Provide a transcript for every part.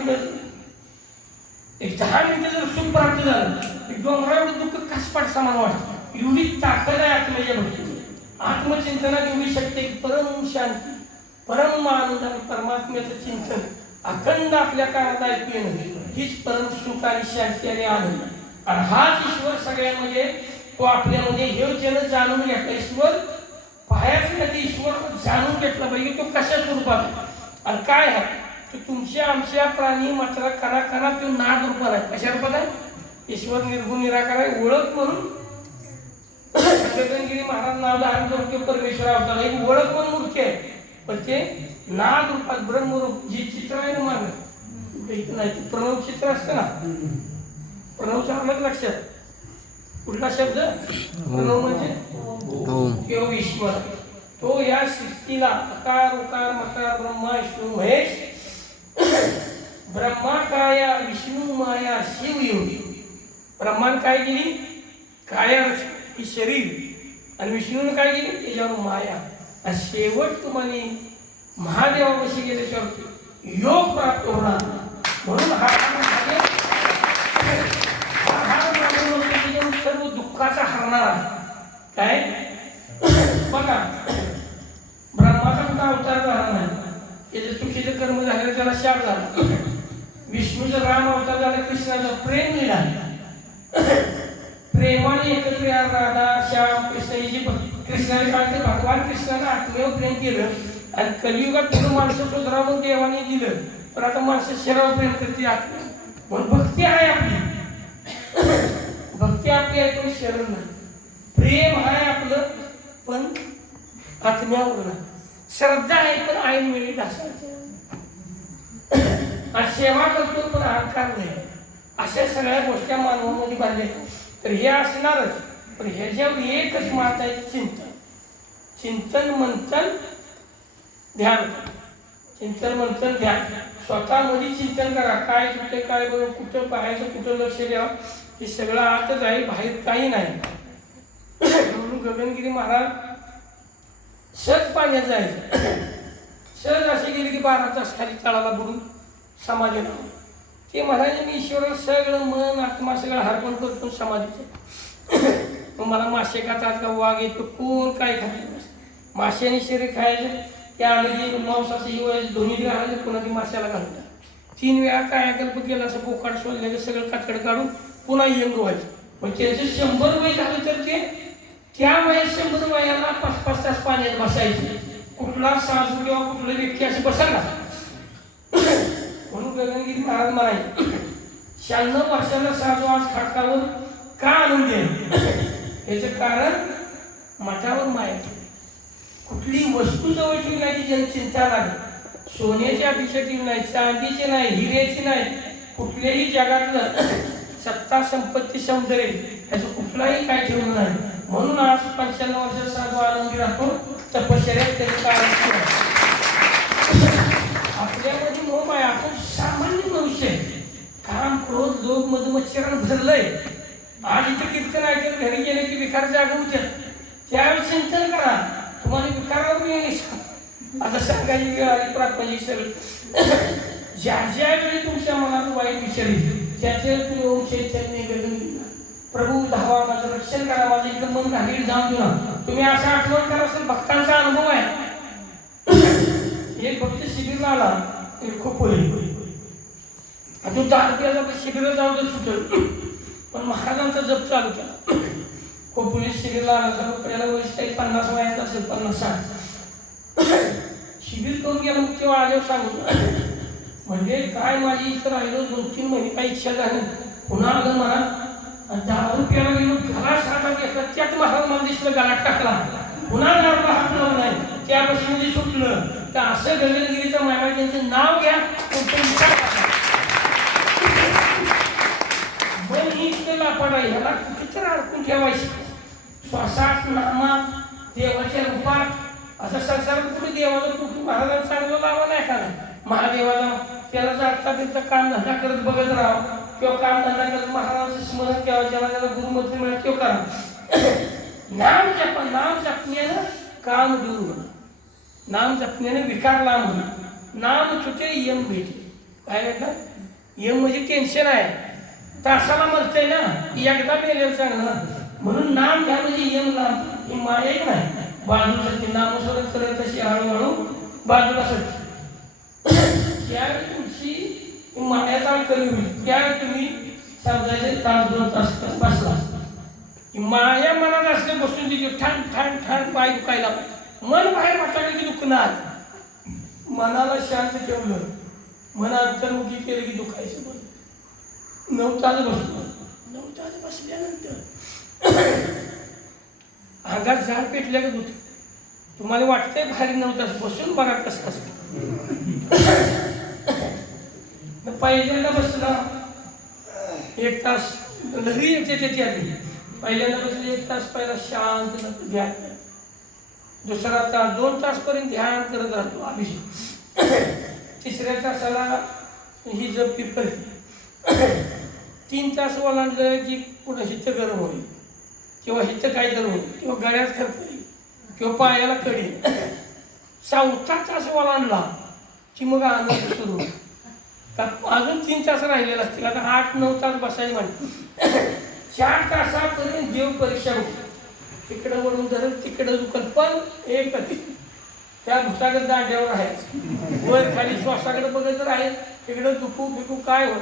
केलं, एक 10 मिनिटं जर सुख प्राप्त झालं, एक डोंगरावर दुःख कसपाट समान वाटतं. एवढी ताकद आहे आत्म्याच्या भक्तीमध्ये. आत्मचिंतनात एवढी शक्ती, परम शांती, परम आनंद आणि परमात्म्याचं चिंतन अखंड आपल्या कानात ऐकू येणं, हीच परम सुख आणि शांती आणि आनंद. आणि हाच ईश्वर सगळ्यामध्ये, तो आपल्यामध्ये हे ज्यानं जाणून घेतला, ईश्वर पाहायचं नाही, ईश्वर जाणून घेतला पाहिजे तो कशा स्वरूपात आणि काय आहे. तर तुमच्या आमच्या प्राणी मात्र कणा कणात तो नाद रूपात आहे. कशा रूपात आहे? ईश्वर निर्गुण निराकार आहे. ओळख म्हणून गगनगिरी महाराज नाव धारण करून तो परमेश्वर अवतार, एक ओळख म्हणून मूर्ती आहे. पण ते नाद रूपात ब्रह्मरूप जे चित्र आहे ना, मागं प्रणव चित्र असतं ना, प्रणवचं आलं लक्षात. कुठला शब्द? प्रणव म्हणजे तो ईश्वर. तो या सृष्टीला अकार उकार मकार ब्रह्मा विष्णू महेश, ब्रह्मा काया विष्णू माया शिव योगी. ब्रह्मान काय केली? काया ही शरीर, आणि विष्णूने काय केली? त्याच्यावर माया. आणि शेवट तुम्हाला महादेवापाशी गेल्याच्यावर योग प्राप्त होणार. म्हणून हा सर्व दुःखाचा हरणारा काय. बघा, ब्रह्माचा कुठला अवतार झाला नाही, त्याचे चुकीचे कर्म झाले, त्याला शाप झाला. विष्णूचा राम अवतार झाला, कृष्णाचा प्रेम मिळाला. प्रेमाने एकत्र राधा श्याम कृष्ण ही जी कृष्णाने काढते, भगवान कृष्णाने आत्म्यावर प्रेम केलं. आणि कलियुगात तुला माणसं सुधारावून देवाने दिलं, पण आता माणसं शरीरावर प्रेम करते आत्म्या. म्हणून भक्ती आहे आपली, भक्ती आपली आहे पण शरीर नाही. प्रेम आहे आपलं पण आत्म्यावर नाही. श्रद्धा आहे पण ऐन वेळी ढासायचं. आणि सेवा करतो पण अहंकार नाही. अशा सगळ्या गोष्टी मानवामध्ये बांधल्या. तर हे असणारच, पण ह्याच्यावर एकच मात आहे, चिंतन. चिंतन मंथन ध्यान. चिंतन मंथन ध्यान. स्वतःमध्ये चिंतन करा, काय चुकते काय बरोबर, कुठं पाहायचं, कुठं लक्ष द्यावं, हे सगळं आतच आहे, बाहेर काही नाही. म्हणून गगनगिरी महाराज सहज पाण्यात जायचं. सहज असे गेले की 12 तास खाली तळाला बुडून समाधी लावून ते महाराज मी ईश्वराला सगळं मन आत्मा सगळं अर्पण करतो समाधीचं. मग मला मासे खातात का वाघ येतो, कोण काय खाते. माशाने शरीर खायचं, त्या आधी मांसाचं हिवाळ्याचं दोन्ही घालायचं, पुन्हा ती माशाला घालतात. 3 वेळा काय कल्प केला, असं बोकाड सोडल्याचं सगळं कातड काढून पुन्हा यंग व्हायचं. पण त्याचं 100 वय झालं तर ते त्या वयात 100 वयाला 5-5 तास पाण्यात बसायचे. कुठला साधू किंवा कुठला व्यक्ती असे बसायला. म्हणून गगनगिरी महाराज म्हणाले 96 वर्षाला साधू आज खाटावर का आणून दे. याचं कारण मठावर माया. कुठली वस्तू जवळ ठेवली नाही की चिंता लागली. सोन्याची अपेक्षा ठेवली नाही, चांदीची नाही, हिऱ्याची नाही, कुठल्याही जगातलं सत्ता संपत्ती सौंदर्य याचं कुठलाही काय ठेवलं नाही. म्हणून आज 95 वर्ष साधू आनंदी राहतो. तपश्चर्यात त्याचं कारण आपल्यामध्ये मोह आहे. आपण सामान्य मनुष्य आहे. काम क्रोध लोभ मधुमच्छरानं भरलंय. आज इथे कीर्तन ऐकत घरी गेले की विकार जागून होत्या. त्यावेळी चिंतन करा, तुम्हाला विकारावर येईल. आता सांगायची वेळ आली प्रापंचिक सगळं. ज्या ज्या वेळी तुमच्या मनात वाईट विचार येईल त्याच्या तुम्ही ओम चैतन्य गगनगिरी प्रभू धावा, माझं रक्षण करा, माझं एकदम मन घालीत जाऊन देऊ ना. तुम्ही असं आठवण करा. असेल भक्तांचा अनुभव आहे. एक भक्त शिबिरला आला, खूप तो तारखेला शिबिरला जाऊन तर सुटल, पण महाराजांचा जप चालू केला. खूप पोलीस शिबिरला आला तर पहिला वयस काही 50 वयाचा असेल, 50-60. शिबिर करून गेला. मग तेव्हा आल्यावर सांगितलं म्हणजे काय माझी इथं राहिलो 2-3 महिने काही इच्छा झाली. पुन्हा आलं मला 10 रुपयाला गेलो, घरात हातात घेतला, त्यात महाराज मला दिसलं गलाट टाकला. पुन्हा 10 रुपये हात लावला नाही, त्यापासून सुटलं. तर असं गगनगिरीचं महिमा त्यांचं नाव घ्या. मन ही इतकं लापाड आहे, ह्याला कुठे अडकून ठेवायचं. श्वासात नामात देवाच्या रूपात असं संसारात कुठे देवाला कुठे महाराजांना चांगलं लावा नाही का महादेवाला. त्याला जर आत्ता त्यांचं काम धंदा करत बघत राहावं किंवा काम धंदा करत महाराजांचं स्मरण केव्हा ज्याला ज्याला गुरुमंत्री मिळत किंवा करा. नाम जप, नाम जपण्यानं काम दूर होणं, नाम जपण्याने विकार लांब होणं, नाम छुटे यम भेटे. काय म्हटलं यम म्हणजे टेन्शन आहे, तासाला मरतंय ना, एकदा मेलेलं चांगलं, म्हणून नाम घ्या म्हणजे यम नाम. ही माया एक नाही बाजूला सरते, नामस्मरण करत तशी हळूहळू बाजूला सरते. त्यावेळी तुमची मायाचा कमी होईल. त्यावेळी तुम्ही समजायचे तास 2 तास बसला, माया मनात असले बसून तिथे ठाण ठाण ठाण पाय दुखायला, मन बाहेर वाटायला की दुखणार. मनाला शांत ठेवलं, मन अंतर्मुखी केलं की दुखायचं बंद. 9 तास बसलो, 9 तास बसल्यानंतर अंगात झाड पेटल्या का होतं. तुम्हाला वाटतंय भारी 9 तास बसून बघा कसं असतं. पहिल्यांदा बसला 1 तास लहरी येते त्याची आली. पहिल्यांदा बसले 1 तास पहिला शांत ध्यान, दुसरा तास 2 तासपर्यंत ध्यान करत राहतो अभिषेक. तिसऱ्या तासाला ही जपी पडते. 3 तास ओलांडलं की पुन्हा हितं गरम होईल किंवा हितं काय तर होईल किंवा गळ्यात खरखरी किंवा पायाला कडी. 4था तास ओलांडला की मग आनंद सुरू होईल. अजून 3 तास राहिलेला असतील. आता 8-9 तास बसायला म्हणते. 4 तासापर्यंत देव परीक्षा होती. तिकडं वळून धरत तिकडं दुखत, पण एकच त्या भुसाकडे दांड्यावर आहे, वर खाली श्वासाकडे बघत राहील. तिकडं दुखू फिकू काय होत,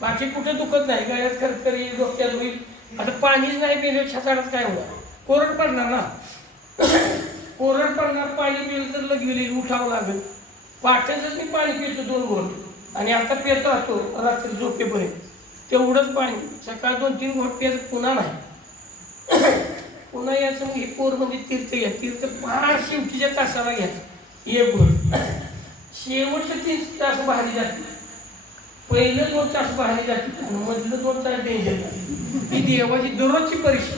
बाकी कुठे दुखत नाही. गळ्यात खरखरी, डोक्यात होईल. आता पाणीच नाही पिलं छाताडात काय होणार, कोरड पडणार ना. कोरड पडणार, पाणी पिलं तर लगेच उठावं लागेल. पाठ्याचंच मी पाणी पितो 2 घोट आणि आता पित राहतो रात्री झोपेपर्यंत. तेवढंच पाणी, सकाळ 2-3 घोट पियचं, पुन्हा नाही. पुन्हा याचं मग हे पोर म्हणजे तीर्थ घ्या. तीर्थ फार शेवटीच्या तासाला घ्यायचं 1 घोट. शेवटचं 3 तास बाहेर जाते, पहिलं 2 तास बाहेर जाते आणि मधलं 2 तास डेंजर जाते. ही देवाची दररोजची परीक्षा.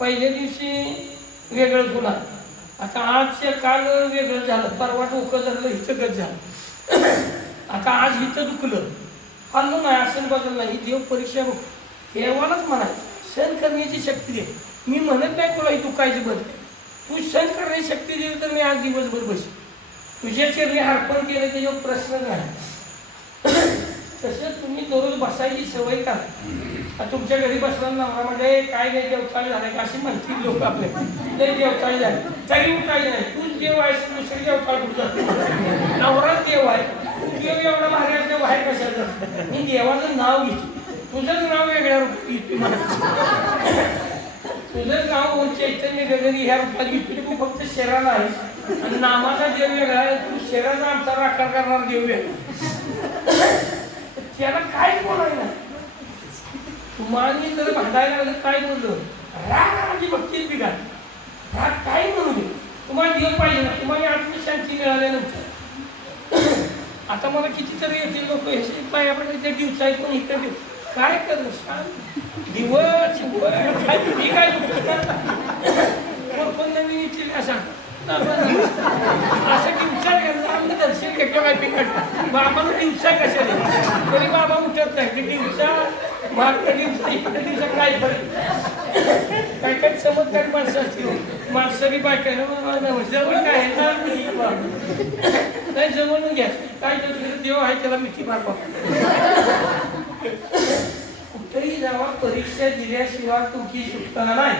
पहिल्या दिवशी वेगळंच होणार. आता आजच्या काल वेगळं झालं, परवा डोकं धरलं हिचं गत झालं. आता आज हिचं दुखलं, हल्लो नाही असं बदल नाही. ही देव परीक्षा बघ. देवालाच म्हणायचं सहन करण्याची शक्ती दे. मी म्हणत नाही तुला ही दुखायचं बंद, तू सहन करण्याची शक्ती दिली तर मी आज दिवसभर बस. तुझ्या चरणी अर्पण केलं त्याच्यावर प्रश्न नाही. तसं तुम्ही दररोज बसायची सवय करा. तुमच्या घरी बसला नवरा म्हणजे काय नाही देवताळी झालाय का अशी म्हणतील लोक. आपले लई देवताळी झाली तरी उठायची नाही. तूच देव आहेस, दुसरी देवताळ कुठं. नवराच देव आहे, तू देव एवढा बाहेर असतो बाहेर कशाचं. मी देवाचं नाव घेतो, तुझंच नाव वेगळ्या रूपात. तुझं नाव चैतन्य गगनी ह्या रूपात घेतो. तू फक्त शरीराला आहे आणि नामाचा देव वेगळा आहे. तू शरीराचा आमचा राखण करणारा देव वेगळा. त्याला काय बोलायला तुम्हाला जर भांडायला लागलं काय बोललो, रागाची भक्ती बिघाड. राग काय म्हणू दे, तुम्हाला देव पाहिजे ना. तुम्हाला आत्मशांती मिळाल्यानंतर आता मला कितीतरी येतील लोक हे पायापडे त्या दिवसा ऐकून इकडे काय करू दिवस काय पण नवीन येतील असा असं दिवसा आम्ही दर्शन घेतो काय पिकट बाबाला दिवसा कशाला तरी बाबा उठत नाही. ते दिवसा मागच्या दिवसा इकडे दिवसा काय काय काय चमत्कार माणसं असतील. माणसारी बायकायला जवळ काय नाही जवळून घ्या. काय देव आहे त्याला मिठी मारवा. कुठेही जावा परीक्षा दिल्याशिवाय तुमची सुटका नाही.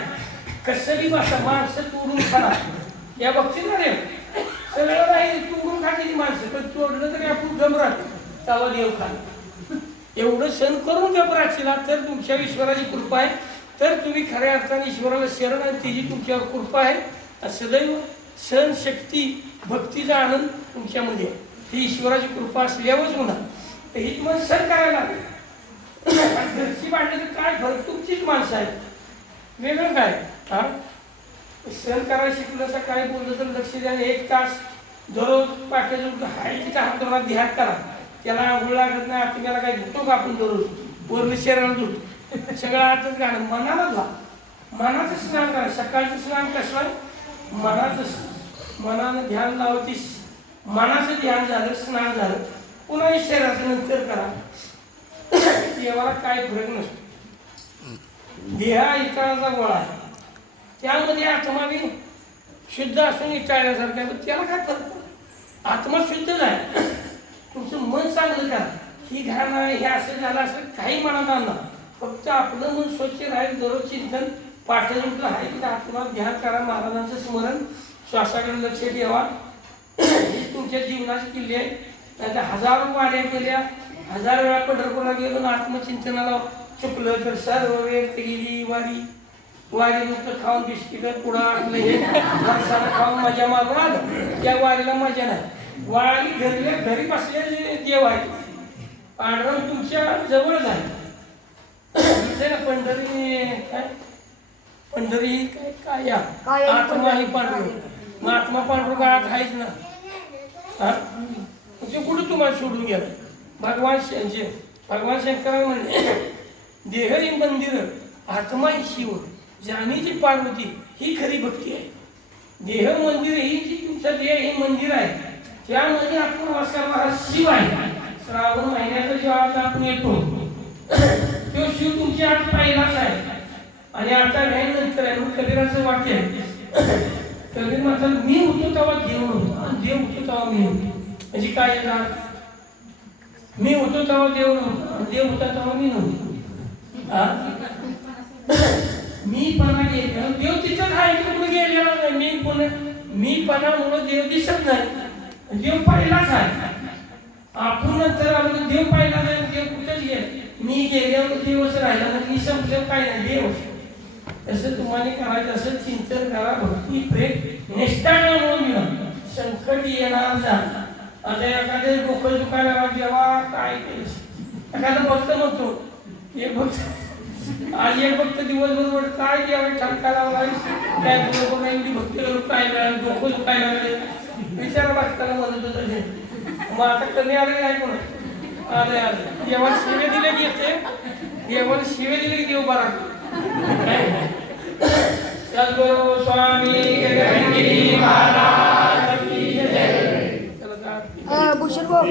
कसंही बसा माणसं तोडून खाणार या बाबतीत ना देव सगळं नाही तोडून खाण्याची माणसं. पण तोडलं तरी आपण गम राहतो तवा देव खाणार. एवढं सण करून गप राहशीला तर तुमच्या ईश्वराची कृपा आहे. तर तुम्ही खऱ्या अर्थाने ईश्वराला शरण आणि त्याची तुमच्यावर कृपा आहे. सदैव सण शक्ती भक्तीचा आनंद तुमच्यामध्ये आहे. ही ईश्वराची कृपा असल्यावरच होणार. तर ही तुम्हाला सण करायला लागेल. घरची भांडणी तर काय फरक, तुमचीच माणसं आहेत, वेगळं काय. हा सण करायला शिकलं असं काय बोललं तर लक्ष द्या. 1 तास दररोज पाठ्याचं हाय तिच्या हाताला ध्यान करा. त्याला आंघोळ लागत नाही. तुम्हाला काय धुतो का आपण दररोज वरलं शरीराला धुतो सगळं आतच गाणं मनाला जा. मनाचं स्नान करा. सकाळचं स्नान कसं मनाचं मनानं ध्यान लावतीस. मनाचं ध्यान झालं स्नान झालं पुन्हा शरीराचं नंतर करा. देवाला काय फरक नसतो. देहा इतरांचा गोळा आहे, त्यामध्ये आत्मा बी शुद्ध असून इटाळल्यासारखा. त्याला काय फरक, आत्मा शुद्धच आहे. तुमचं मन चांगलं करा. ही घाण आहे, हे असं झालं असं काही मनात आणा. फक्त आपलं मन स्वच्छ राहील. दररोज चिंतन पाठ उठलं आहे की आत्मा ध्यान करा, महाराजांचं स्मरण, श्वासाकडे लक्ष ठेवा. ही तुमच्या जीवनाची किल्ली आहे. नाही तर हजारो वाऱ्या केल्या, 1000 वेळा पंढरपूरला गेलो ना आत्मचिंतनाला चुकलं तर सर्व व्यक्त गेली वारी नुसतं खाऊन बिस्किट पुढं आपलं हे माणसाला खाऊन मजा मारून आलं. त्या वारीला मजा नाही. वारी घरी बसलेले देव आहे. पांडुरंग तुमच्या जवळच आहे ना. पंढरी काय आत्मा ही पांडुरंग. मग आत्मा पांडुरंग आत आहेच ना. ते कुठं तुम्हाला सोडून गेलं. भगवान शंकरांनी म्हणले देह ही मंदिर, आत्मा ही शिव, जाणीची पार्वती ही खरी भक्ती आहे. देह मंदिर ही जी तुमचा देह हे मंदिर आहे, त्यामध्ये आपण वास करणारा शिव आहे. श्रावण महिन्याचा जेव्हा आपण येतो तो शिव तुमच्या आत पहिलाच आहे. आणि आता नंतर आहे. म्हणून कबीराचं वाक्य आहे. कबीर म्हणतात मी होतो तेव्हा देव नव्हतो आणि देव होतो तेव्हा मी होतो. म्हणजे काय येणार, मी होतो तेव्हा देव नव्हतो, देव होता तेव्हा मी नव्हतो. मी पणा गेला, देव तिथंच आहे की कुठे गेलेला नाही. मी पणामुळे देव दिसत नाही. देव पहिलाच आहे. आपण नंतर आलो देव पहिला नाही. देव कुठेच गेला. मी गेल्यावर देवच राहिला नाही. मी संपल्यावर काय नाही देव. तसं तुम्हाला करायचं असं चिंतन करा. भक्ती प्रेम निष्ठा म्हणून संकट येणार नाही. आता एखादे डोकं दुखायला जेव्हा काय केलं, एखादं भक्त म्हणतो एक भक्त आज एक भक्त दिवसभर काय जेव्हा ठणका लावला त्या बरोबर एवढी भक्ती करून काय मिळालं, डोकं दुखायला लागले विचार भक्ताला म्हणत होतं. मग आता कमी आले नाही कोण आले जेव्हा शिवे दिले की येते, देवाला शिवे दिले की देव बरा. सद्गुरु स्वामी महाराज की जय. भूषण भाऊ